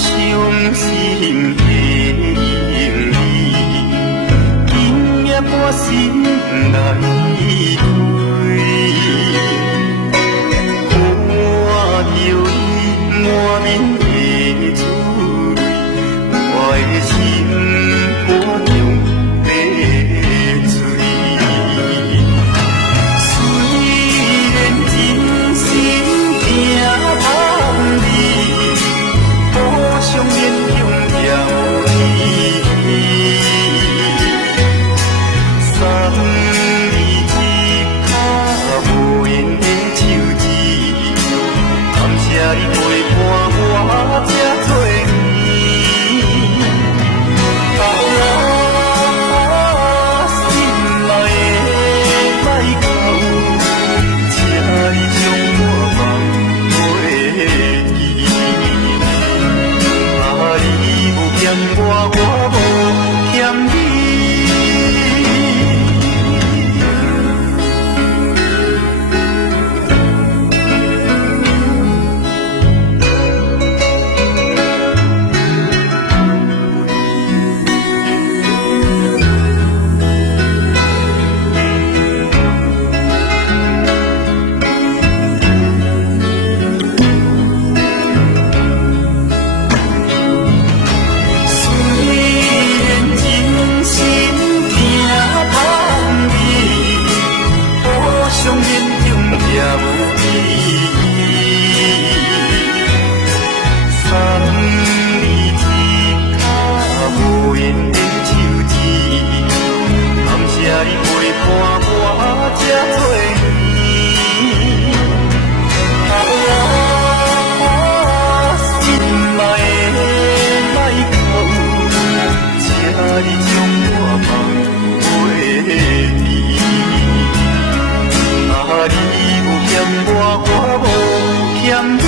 伤心的影儿，今夜我心来开，看着你满面的珠泪，我的心肝中要碎。虽然真心惊芳味，好想勉强也无意。送你一脚无缘的手指，感谢你陪伴我这多年。心内的歹口，请你将我放袂记。你有欠我，我无欠你。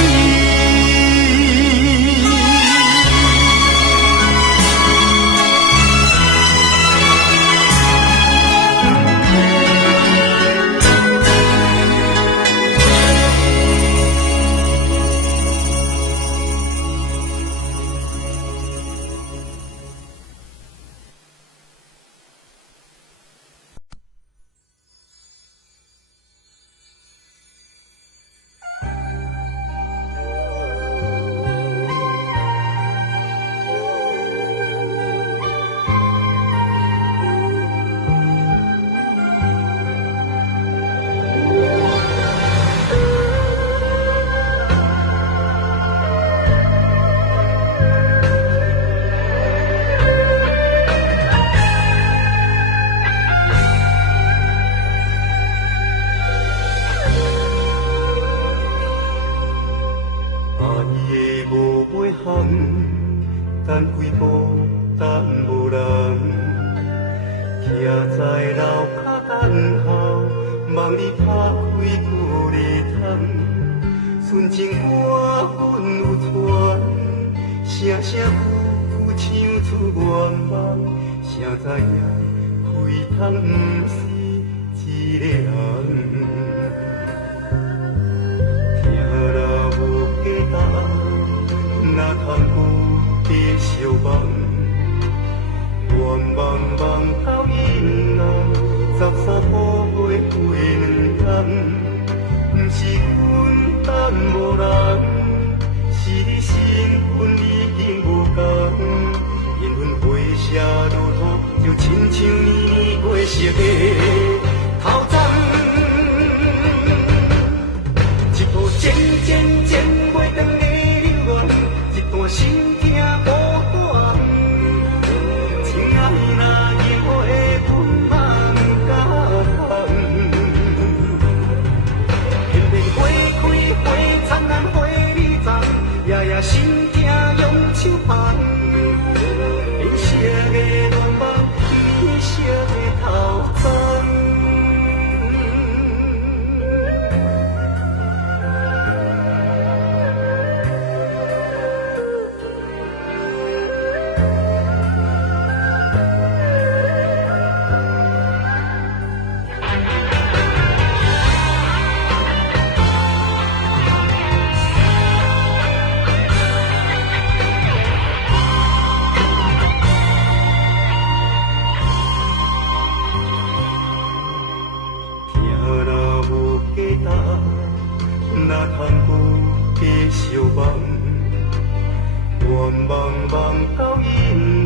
茫茫到以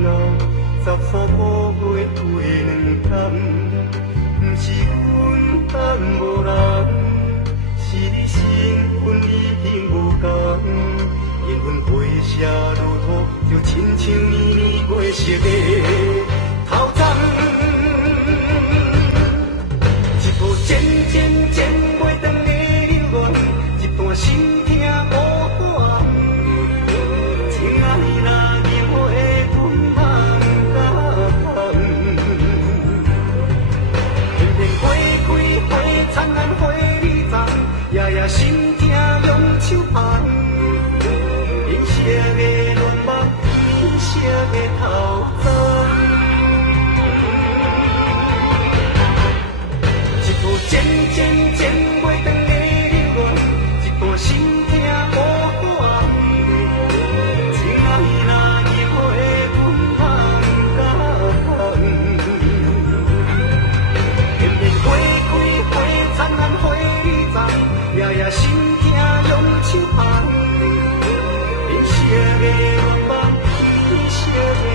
后，13个月过两冬，不是阮等无人，是你身份已经无同。缘分回写如土，就亲像年年过熟的头鬃。一部渐渐渐袂长的流言，一段心痛无半。情爱若凝花滚芳甲香，片片花开花灿烂花里丛，夜夜心痛用手捧。银色的乱目，银色的头鬃。一部渐渐渐袂长的流言，一段心痛无半。情爱若凝花滚芳甲香，片片花开花灿烂花里丛，夜夜心痛用手捧。银色的乱目，银色的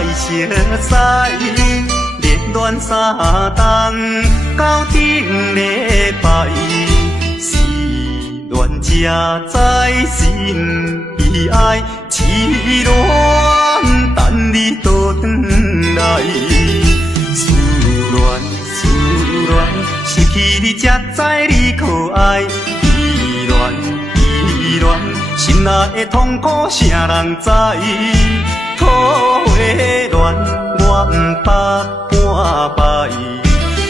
来相识，热恋三冬到顶礼拜，是恋才知心悲哀，痴恋等你倒转来。思恋思恋，失去你才知你可爱，依恋依恋，心内的痛苦谁人知？土花恋，我不捌半摆。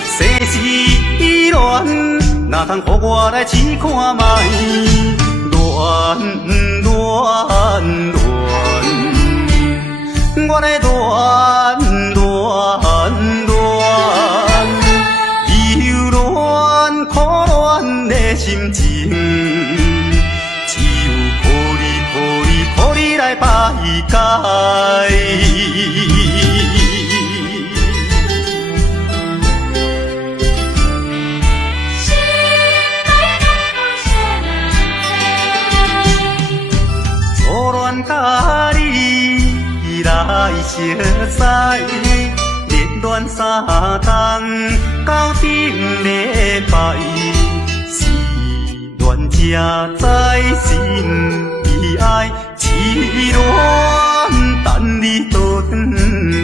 世事恋，哪通予我来试看卖？恋恋恋，我来恋恋恋，忧恋苦恋的心情，只有靠你来排解。初恋甲你来相识，热恋三冬到顶礼拜，是恋才知心悲哀，痴恋等你倒转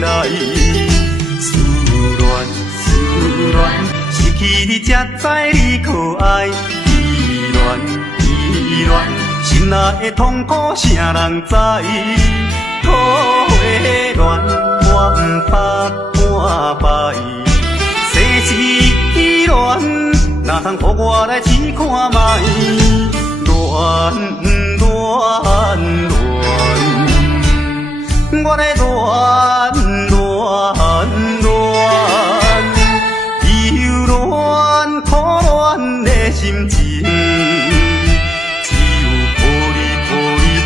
来。思恋思恋，失去你才知你可爱，依恋依恋，心内的痛苦谁人知？土花恋，我不捌半摆。世事恋，哪通予我来试看卖？恋恋恋，我来恋恋恋，忧恋苦恋的心情，只有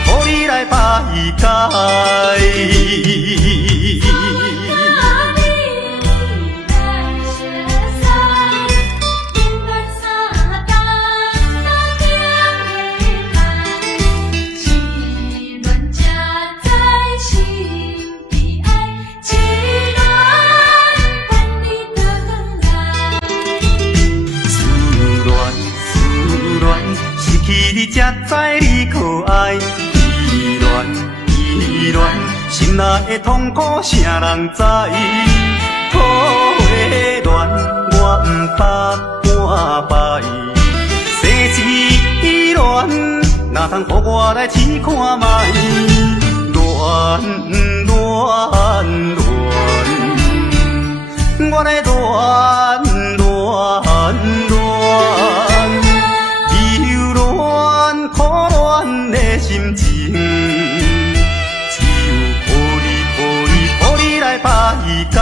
靠你来排解。你才知你可爱，依恋依恋，心内的痛苦谁人知？土花恋，我不捌半摆。世事恋，哪通予我来试看卖？恋恋恋，我来恋恋恋。苦恋的心情，只有靠你来排解。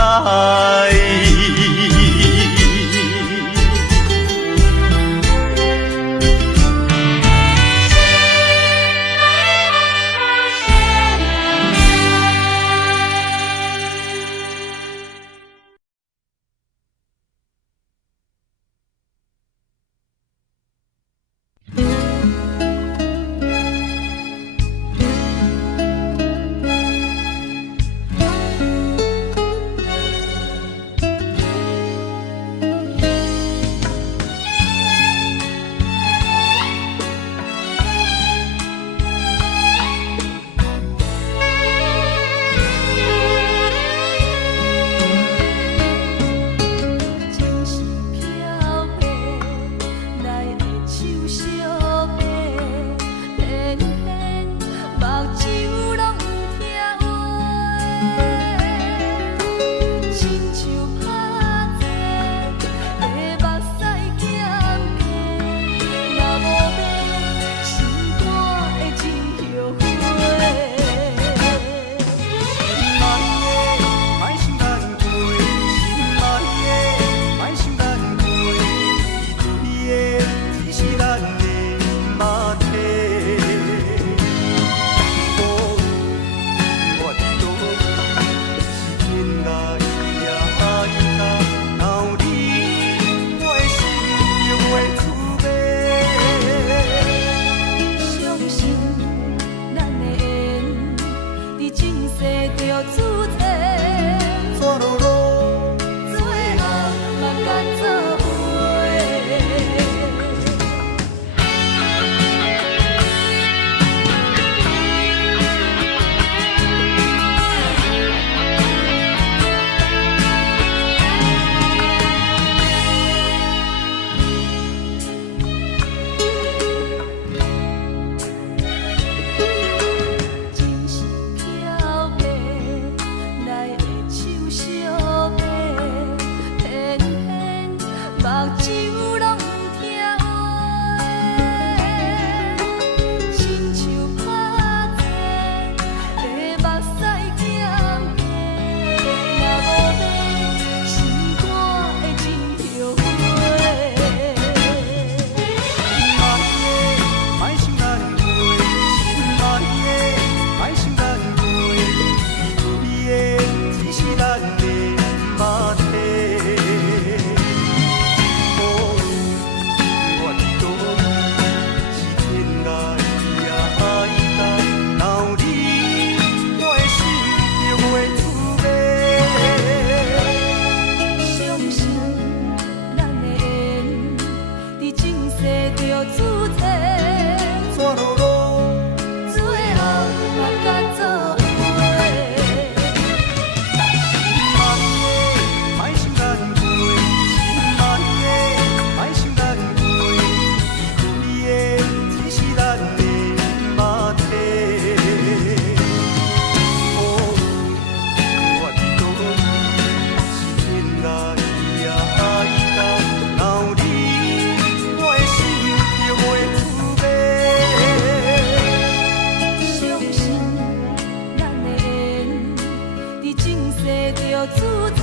着主题，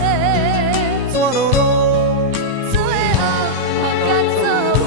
怎落落？最后甲做伙。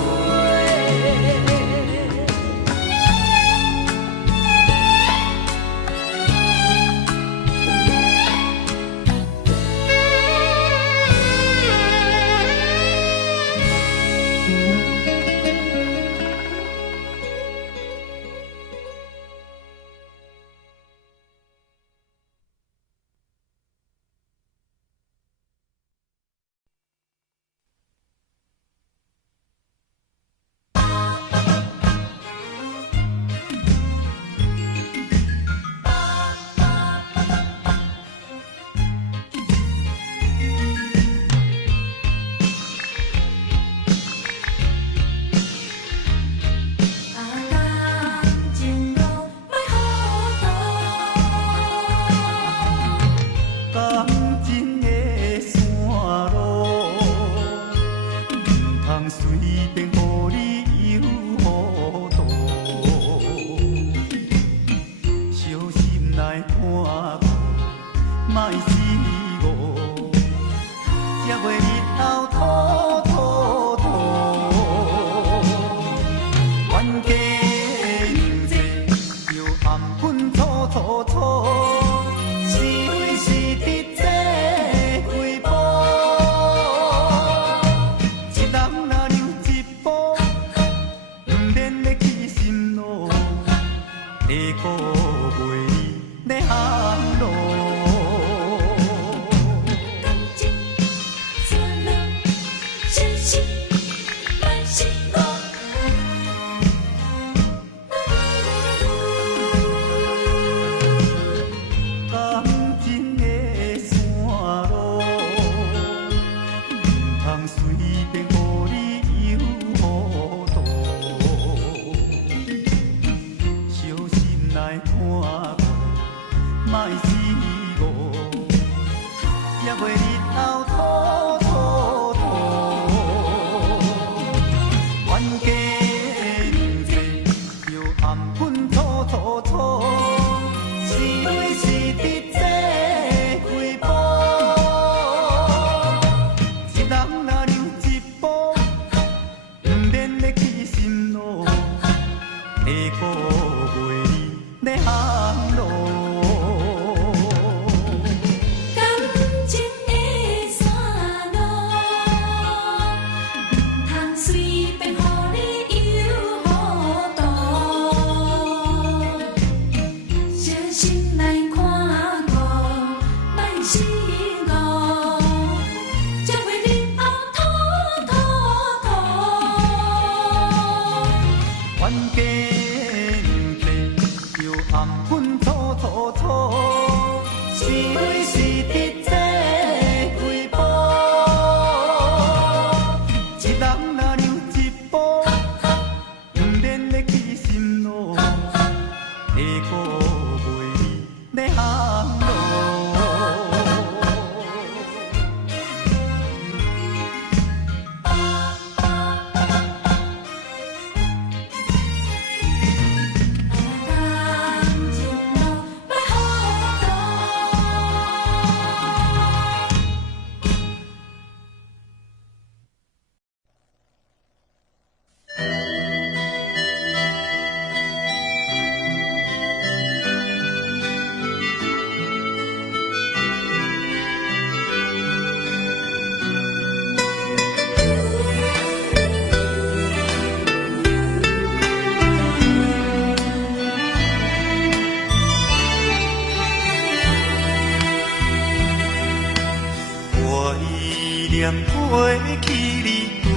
念过去你温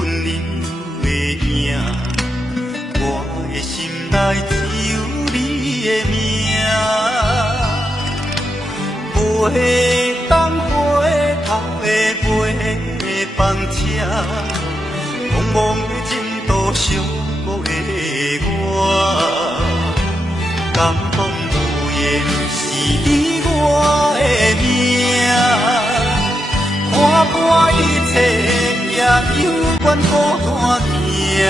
柔的影，我的心内只有你的名。飞东回头的飞放车，茫茫的前途寂寞的我，感动无言是你我的命。看破一切，也犹原孤单行，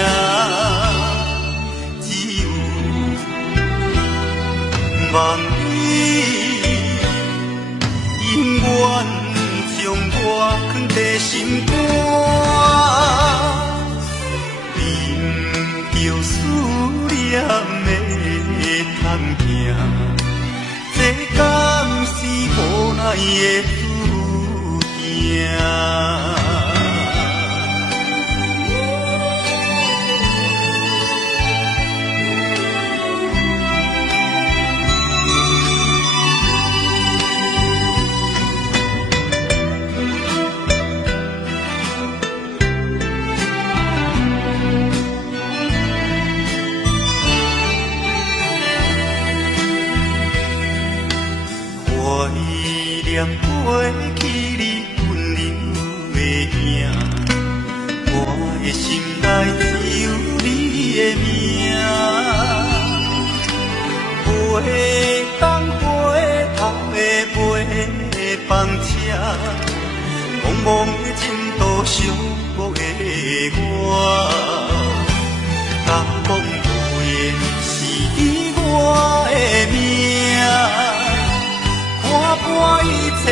只有望你永远将我藏在心肝，忍着思念的痛行，这敢是无奈的注定？怀念过去你温柔的影，我的心内只有你的名。陪东陪头的陪房车，茫茫的前途寂寞的我，感动无言是我的命。看破一切，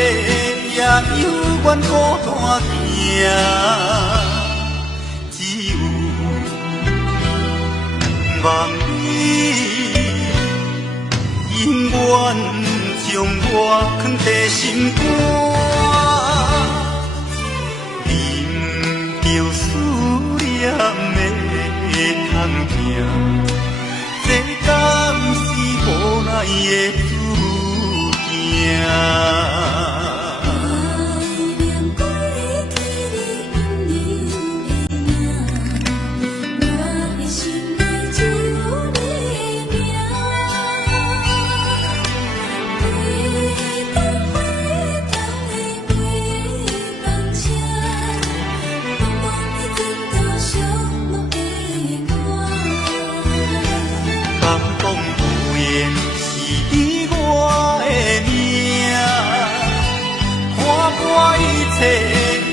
也犹原孤单行，只有望你永远将我藏在心肝，忍着思念的痛行，这敢是无奈的注定？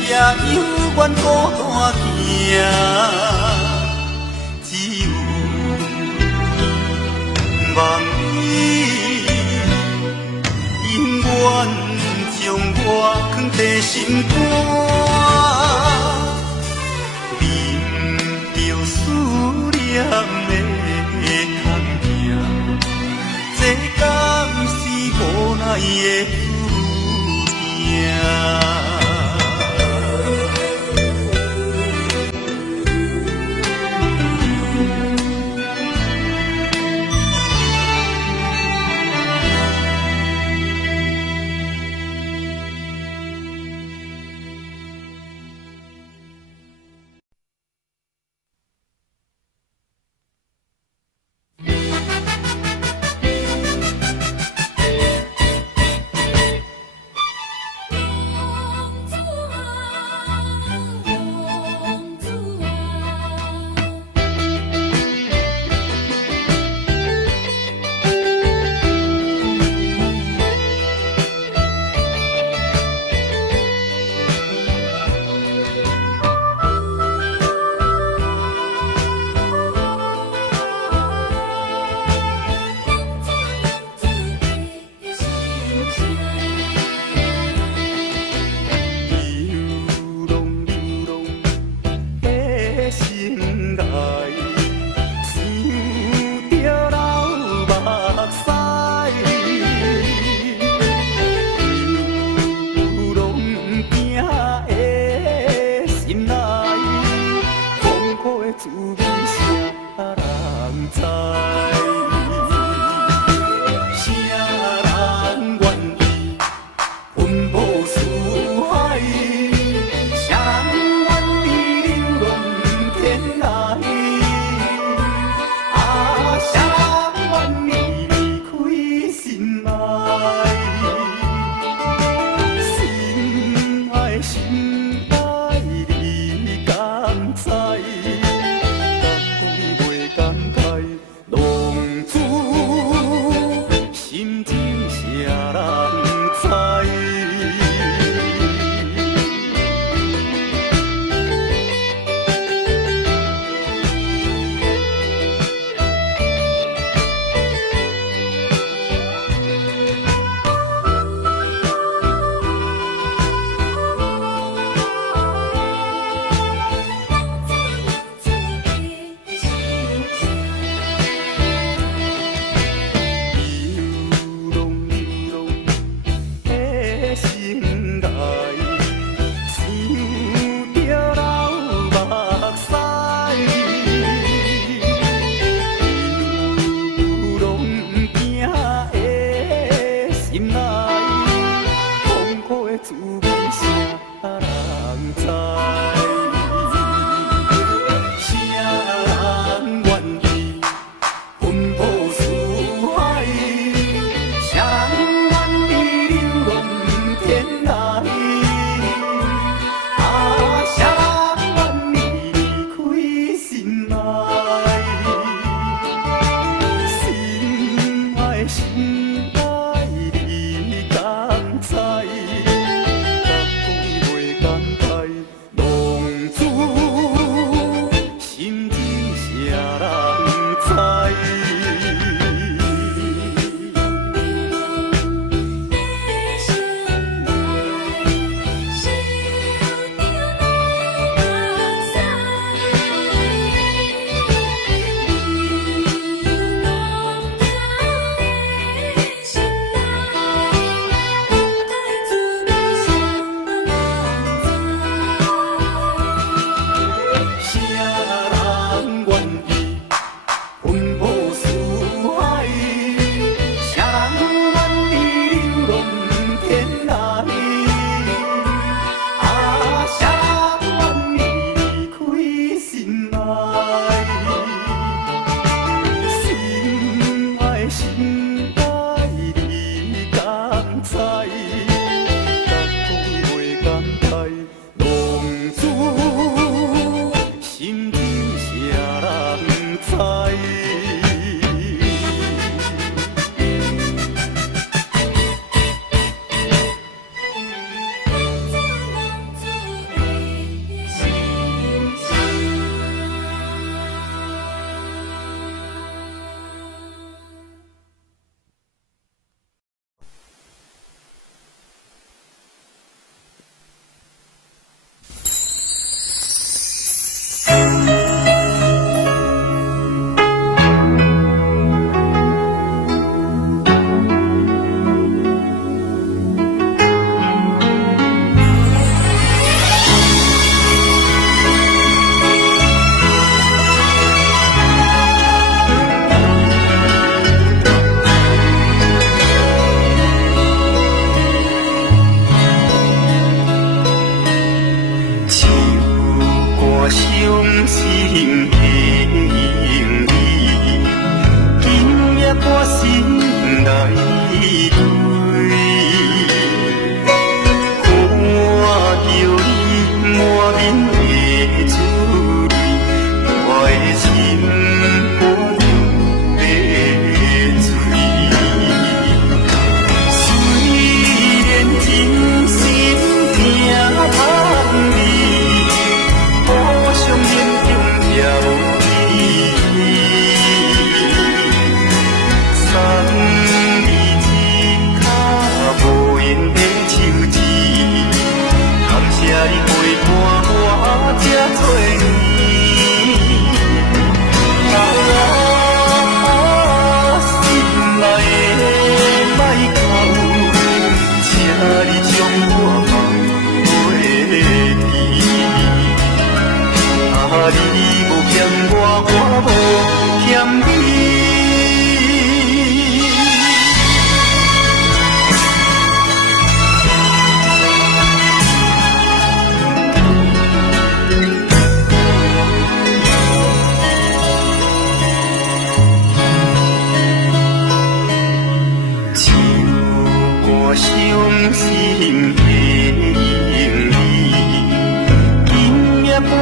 也犹原孤单行，只有望你永远将我藏在心肝，忍着思念的痛行，这敢是无奈的注定？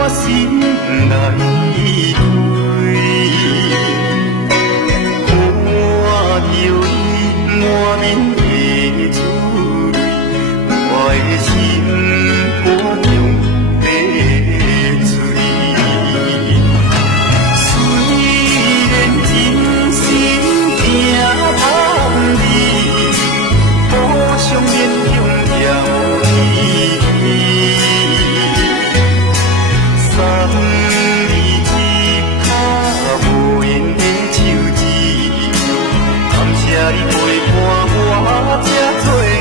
心内开，看着你满面的珠泪，我的心肝中要碎。虽然真心疼痛你，好想勉强也无你。送你一卡无缘的手指，感谢你陪伴我这多年。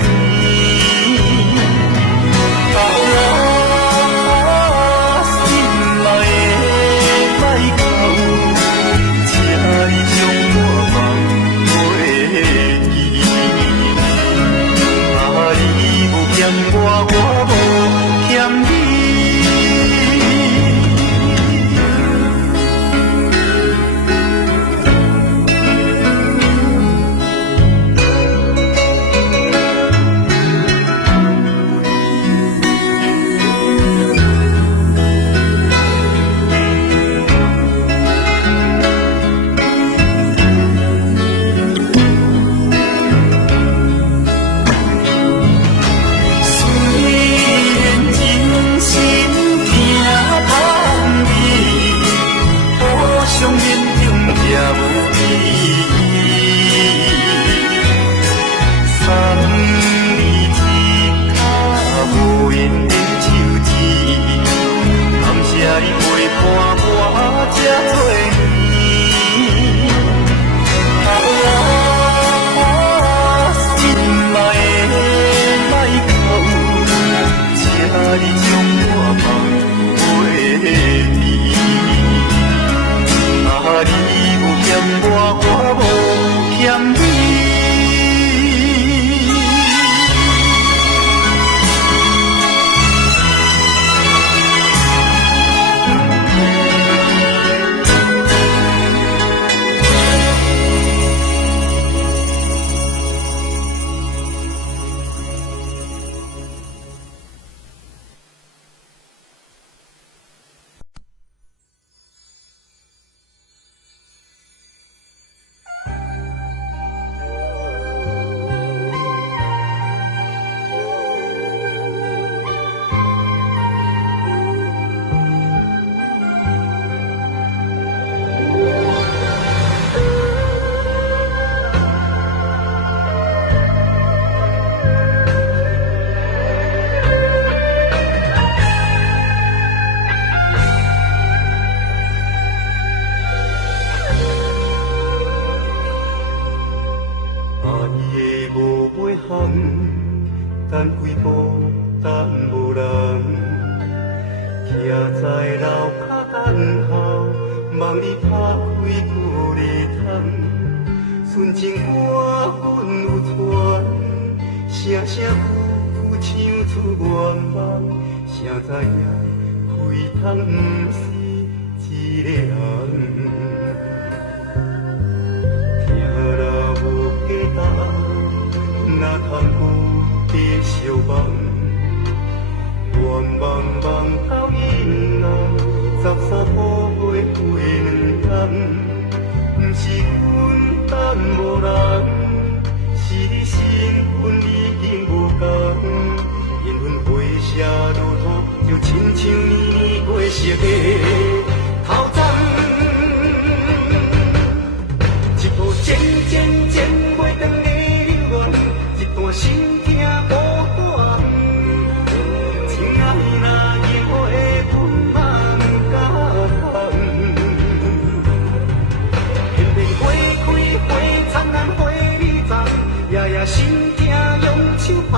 啊，心内的歹哭，请你将我放袂记。啊，你无欠我，我无欠你。等几步等无人，徛在楼骹等候，望你拍开旧日窗。纯情歌阮有传，声声句句唱出愿望。谁知影开窗不是一个人，听了无价值，哪通有？的相望，愿望望到阴暗，十三步花开两人，不是阮等无人，是你身份已经无同，缘分回写如土，就亲像年年过熟的头鬃，一步渐渐渐袂长的流浪，一段心。心痛用手捧，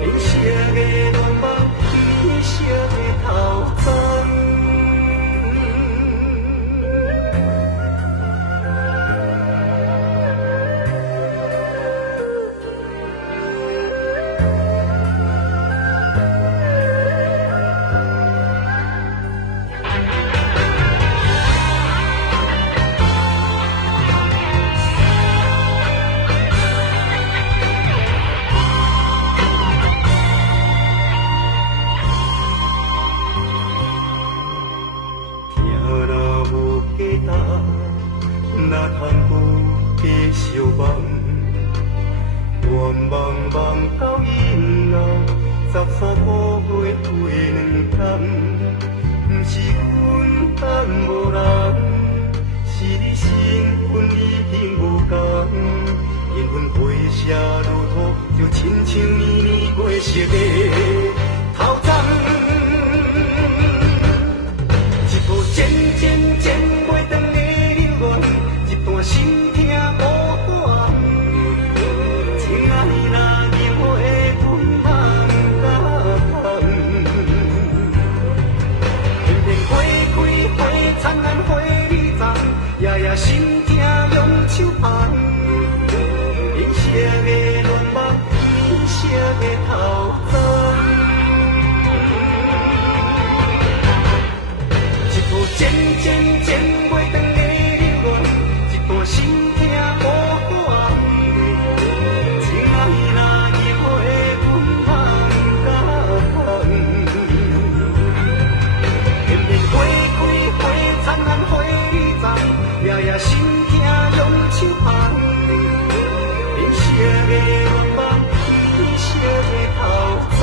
变色的愿望，变色的头鬃。写路途，就亲像年年过熟的头鬃。一部渐渐渐袂长的流言，一段心痛无半。情爱若凝会分芳甲香，偏偏花开花灿烂花里丛，夜夜心痛用手捧。银色的乱目，银色的头鬃。一部渐渐渐袂长的流言，一段心痛无半。情爱若凝会分芳甲香，偏偏花开花灿烂花里丛，夜夜心痛用手捧。银色的乱目，银色的头鬃。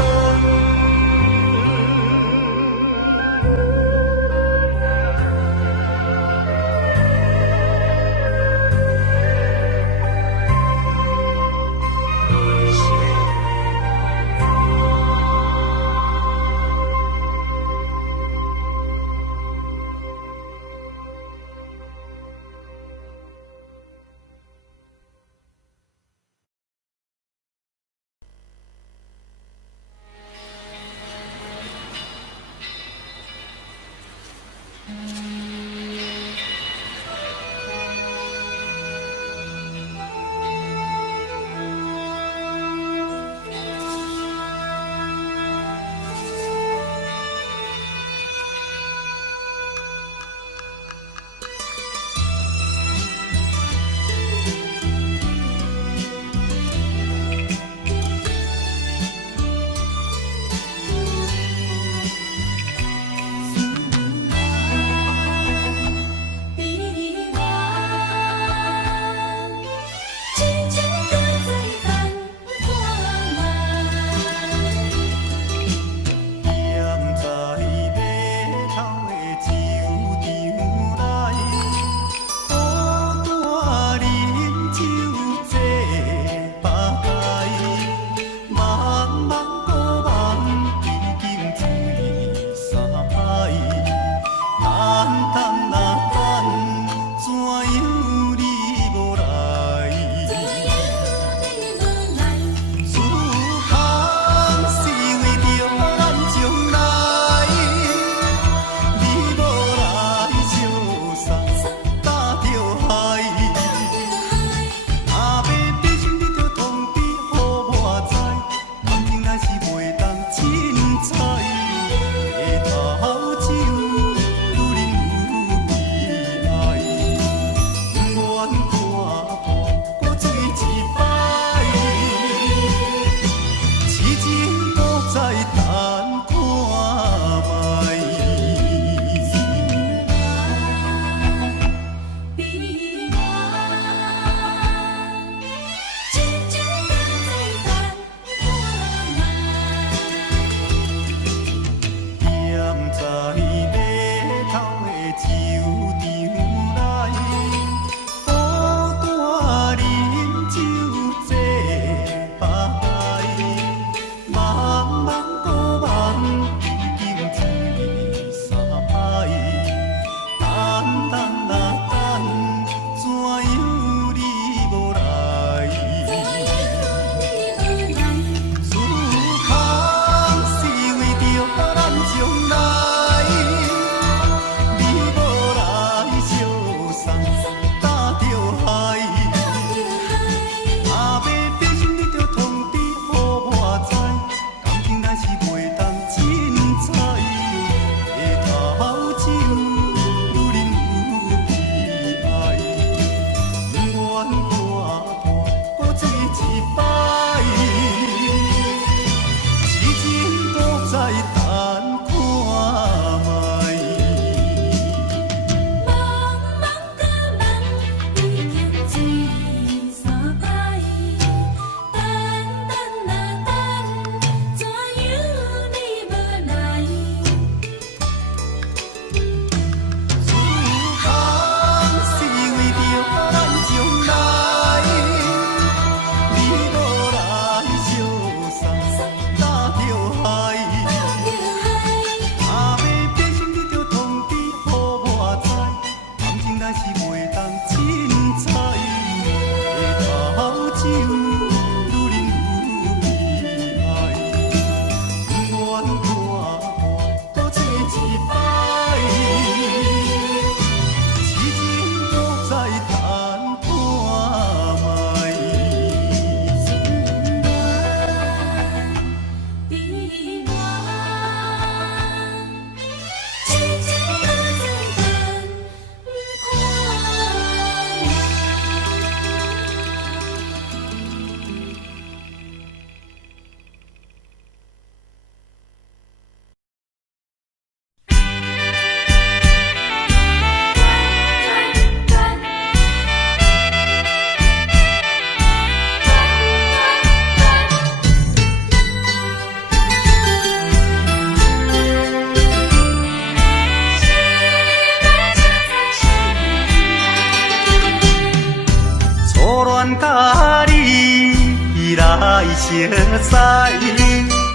驶，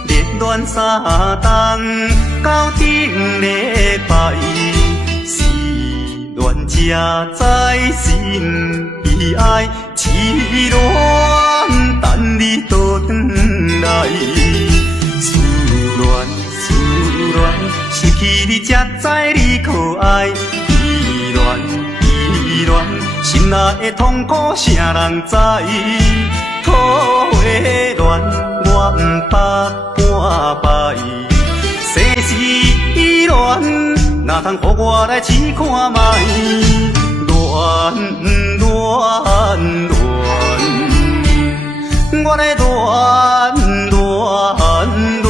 热恋三冬到顶礼拜，是恋才知心悲哀，痴恋等你倒转来。思恋思恋，失去你才知你可爱，依恋依恋，心内的痛苦谁人知？土花恋，我毋捌半摆。世事恋，哪通予我来试看卖？恋恋恋，我来恋恋恋，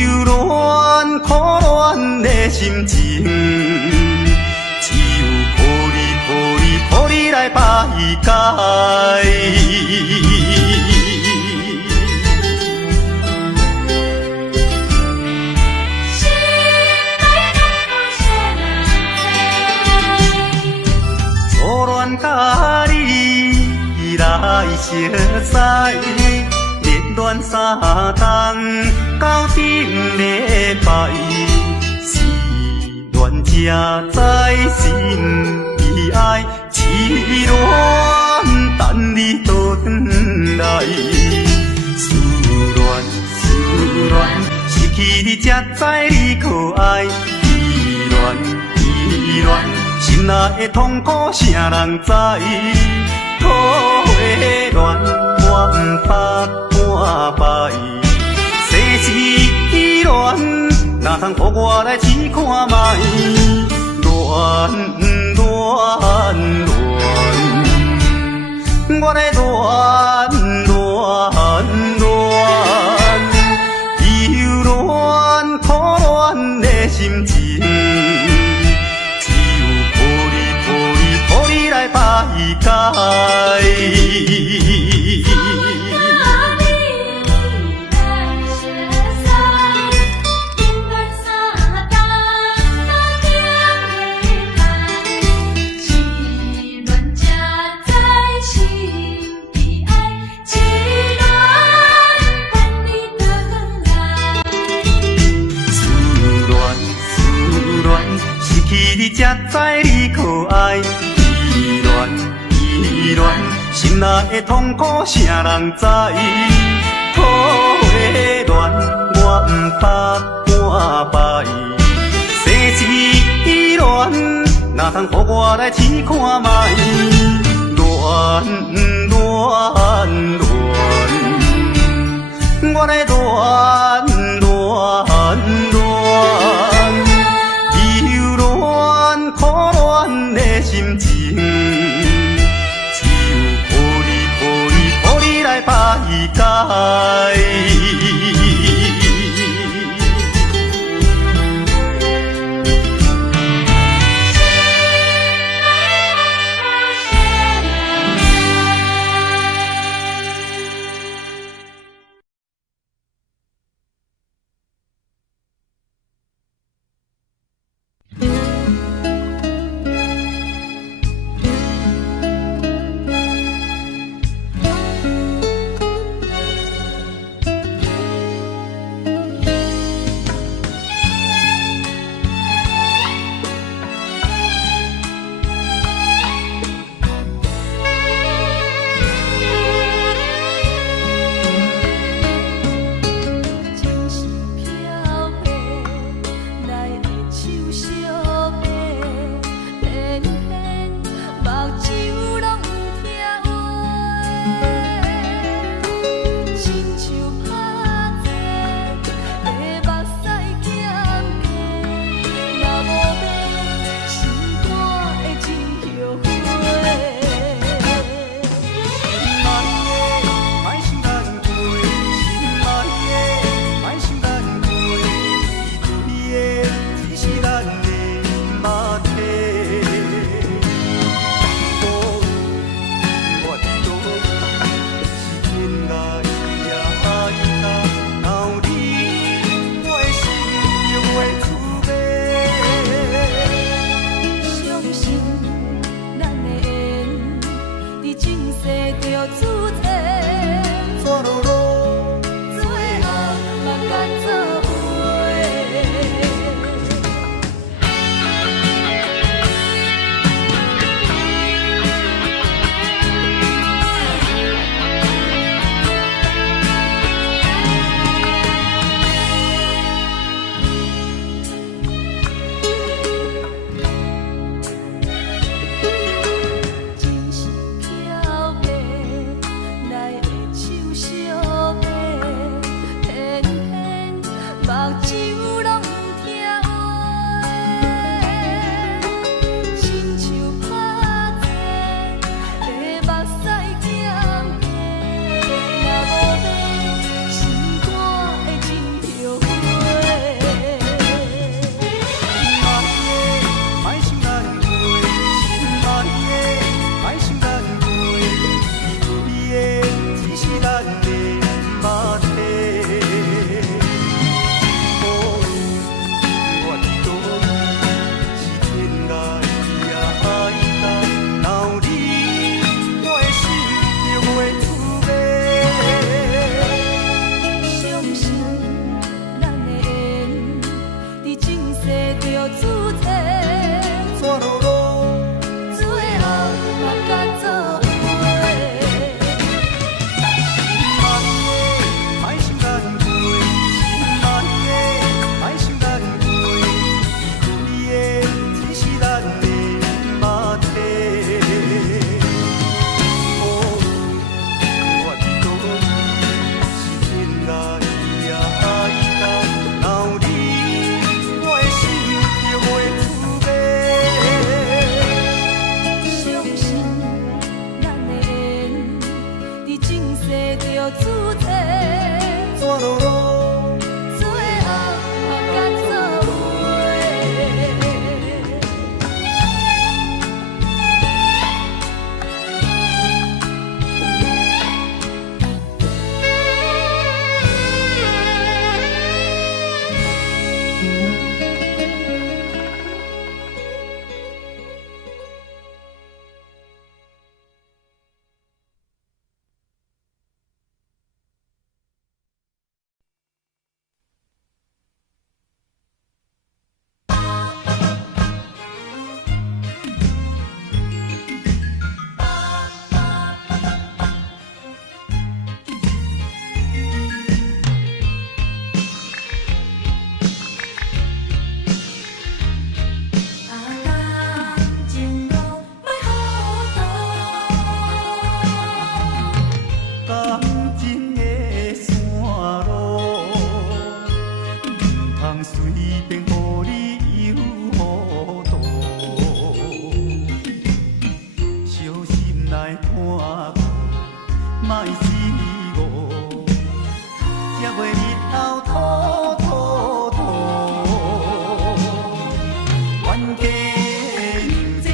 忧恋苦恋的心情，只有抱你来排解。初恋甲你来熟悉，热恋三冬到顶礼拜，是恋才知心悲哀，痴恋等你倒转来。思恋思恋，失去你才知你可爱，依恋依恋，心内的痛苦谁人知？土花恋，我毋捌半摆。世事恋，哪通予我来试看卖？恋恋恋，我来恋恋恋，忧恋苦恋的心情，只有抱你来排解。你才知你可爱，依恋依恋，心内的痛苦谁人知？土花恋，我毋捌半摆。世事恋，哪通予我来试看卖？恋恋恋，我来恋恋恋。苦恋的心情，只有抱你来排解。酒拢不听话，亲像拍者，在目屎咸过，若无你，心肝会真飘花。爱的，莫想咱过，心爱的，莫想咱过，伊对的只是咱的肉体。哦，我伫倒位是天涯也爱到，若有你，我的心就袂滋味。相信咱的缘，伫前世就注定，怎落落？最后嘛甲做伙。爱的，莫想咱过，心爱的，莫想咱过，伊对的只是咱的肉体。哦，我伫倒位是天涯也爱到，若有你，我的心就袂滋味。相信咱的缘，伫前世就注定，怎落落？最后嘛甲做伙。感情的线路，唔通随便予你游糊涂，小心来看顾，莫失误，才袂日后拖拖拖。冤家硬济，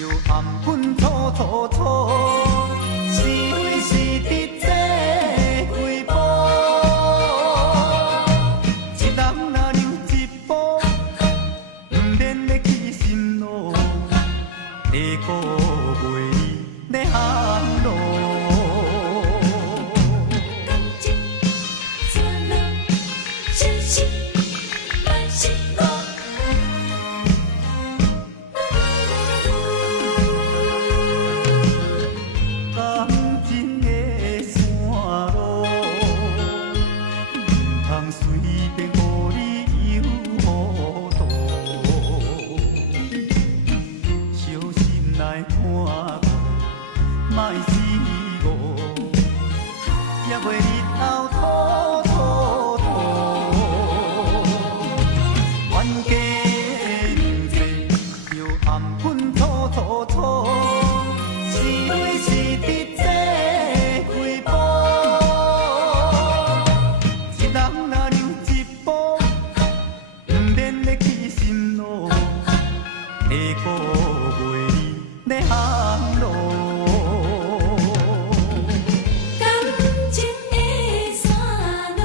又暗粉楚楚楚。是非是伫这几步，一人若留一步，不免要起心路，地固袂咧行路。感情散落，真心莫失误。感情的线路，唔通随便予你游糊涂，小心来看顾，莫失误，才袂日后拖拖拖。冤家硬济，又暗粉楚楚楚。是非是伫这几步，一人若留一步，不免要起心路，地固袂咧行路。感情的山路，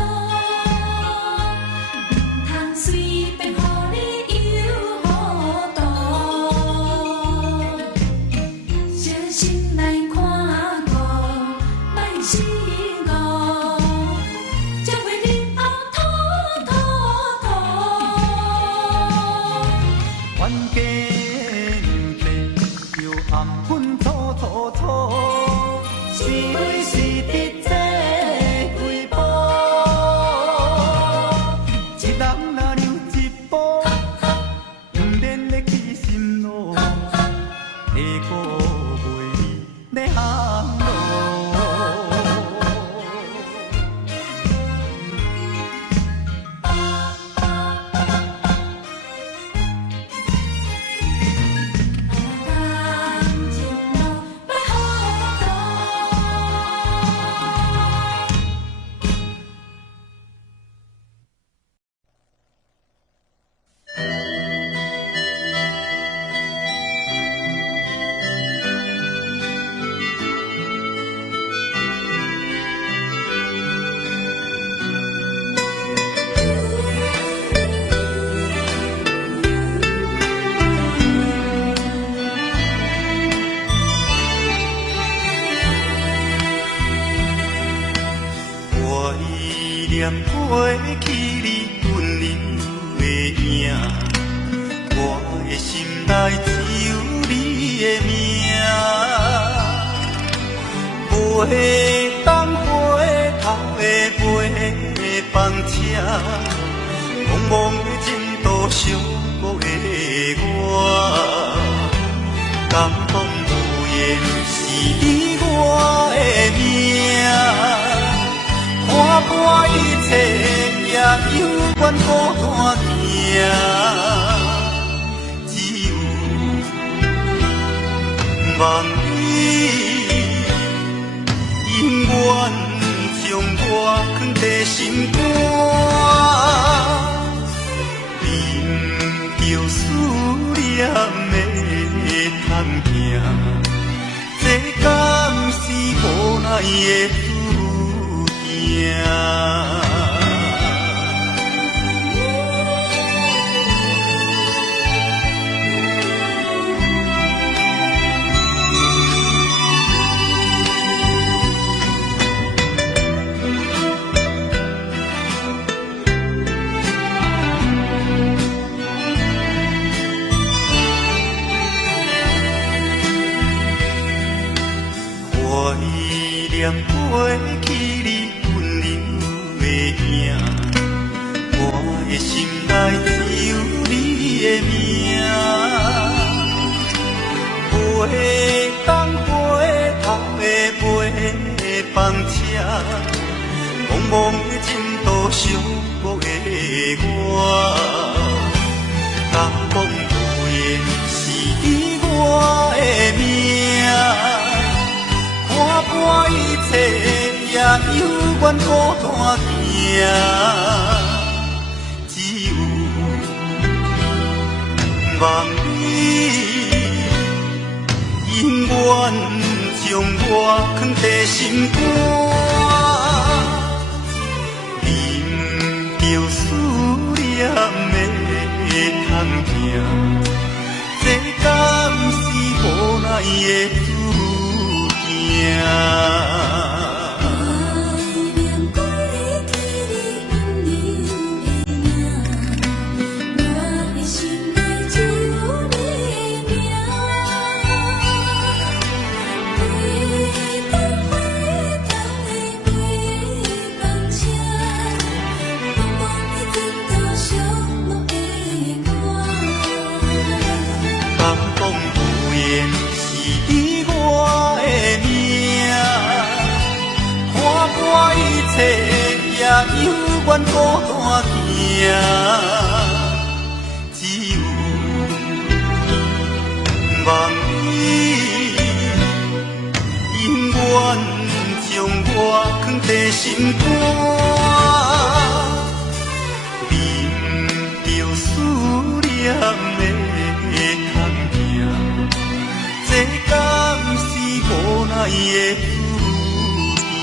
念过去你温柔的影，我的心内只有你的名。飞东回头的飞放车，茫茫的前途寂寞的我，感动无言是你我的命。看破一切，也犹原孤单行，只有望你永远将我藏在心肝，忍着思念的痛行，这敢是无奈的注定？怀念过去你温柔的影，我的心内只有你的名。飞东回头的飞放车，茫茫的前途寂寞的我，感动无言是你我的命。看破一切，也犹原孤单行，只有望你永远将我藏在心肝，忍着思念的痛行，这敢是无奈的注定？感动无言是你我的命，看破一切也犹原孤单行，只有望你永远将我藏在心肝，忍着思念的痛行，这敢是无奈的注定？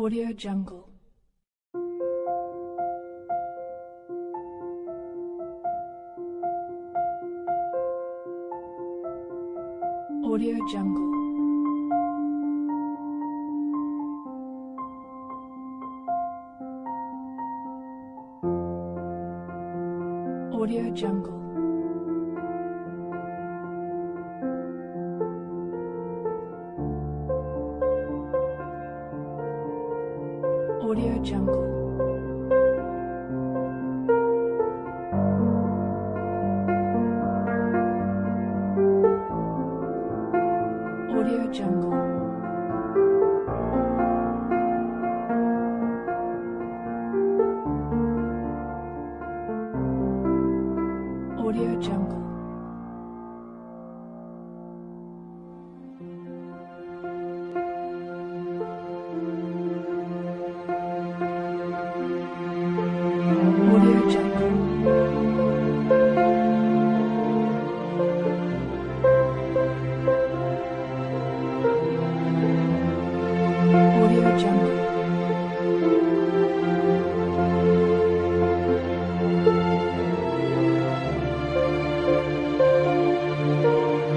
Audio Jungle. Audio Jungle. Audio Jungle. Audio Jungle. Audio Jungle. Audio Jungle. Audio Jungle. Audio Jungle. Audio Jungle.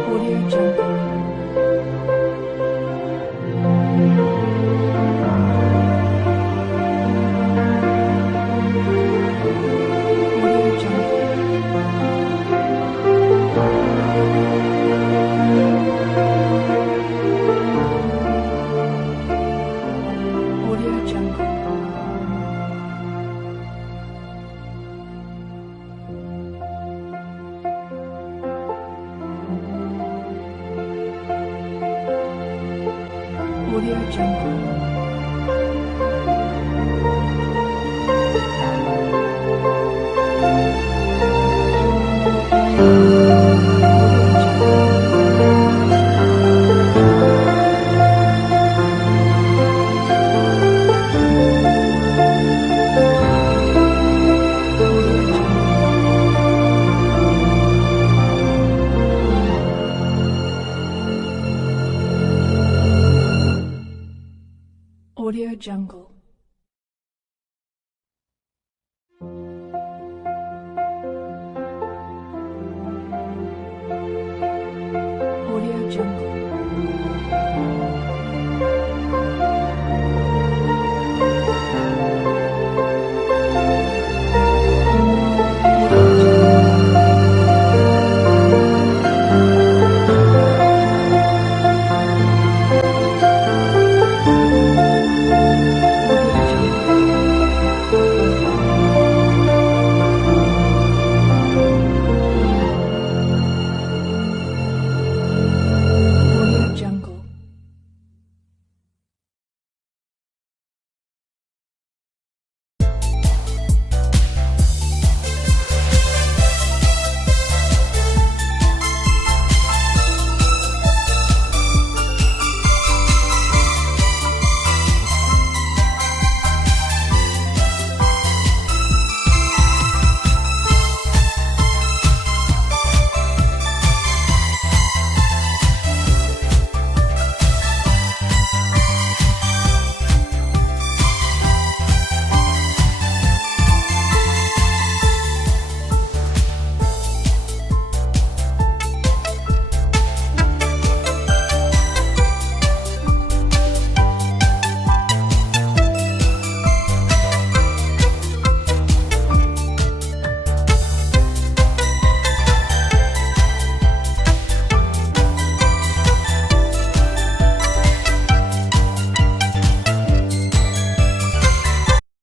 Audio Jungle. Audio Jungle. Audio Jungle. Audio Jungle. Audio Jungle.